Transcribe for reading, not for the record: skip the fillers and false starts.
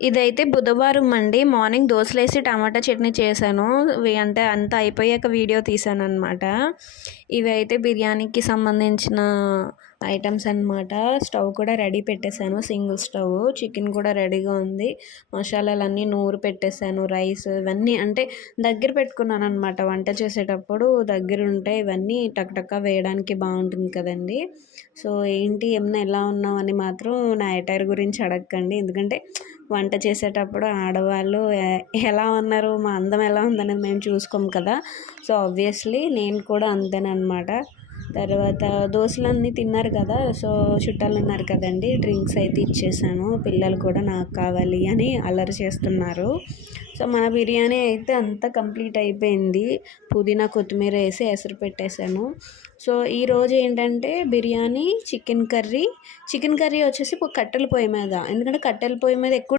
ఇదైతే బుధవారం అండి. మార్నింగ్ దోసలేసి టమాటా చట్నీ చేశాను. అంటే అంతా అయిపోయాక వీడియో తీశాననమాట. ఇవి అయితే బిర్యానీకి సంబంధించిన ఐటమ్స్ అనమాట. స్టవ్ కూడా రెడీ పెట్టేశాను, సింగిల్ స్టవ్. చికెన్ కూడా రెడీగా ఉంది. మసాలాలన్నీ నూరి పెట్టేశాను. రైస్ ఇవన్నీ అంటే దగ్గర పెట్టుకున్నాను అనమాట. వంట చేసేటప్పుడు దగ్గరుంటే ఇవన్నీ టక్‌టక్కా వేయడానికి బాగుంటుంది కదండి. సో ఏంటి ఏమన్నా ఎలా ఉన్నావు అని మాత్రం నా ఎటైర్ గురించి అడగకండి. ఎందుకంటే వంట చేసేటప్పుడు ఆడవాళ్ళు ఎలా ఉన్నారు, మా అందం ఎలా ఉందనేది మేము చూసుకోము కదా. సో ఆబ్వియస్లీ నేను కూడా అంతేనమాట. తర్వాత దోశలన్నీ తిన్నారు కదా. సో చుట్టాలు ఉన్నారు కదండి, డ్రింక్స్ అయితే ఇచ్చేసాను. పిల్లలు కూడా నాకు కావాలి అని అల్లరి చేస్తున్నారు. సో మన బిర్యానీ అయితే అంతా కంప్లీట్ అయిపోయింది. పుదీనా కొత్తిమీర వేసి ఎసరు పెట్టేశాను. సో ఈరోజు ఏంటంటే బిర్యానీ, చికెన్ కర్రీ వచ్చేసి కట్టెల పొయ్యి మీద. ఎందుకంటే కట్టెల పొయ్యి మీద ఎక్కువ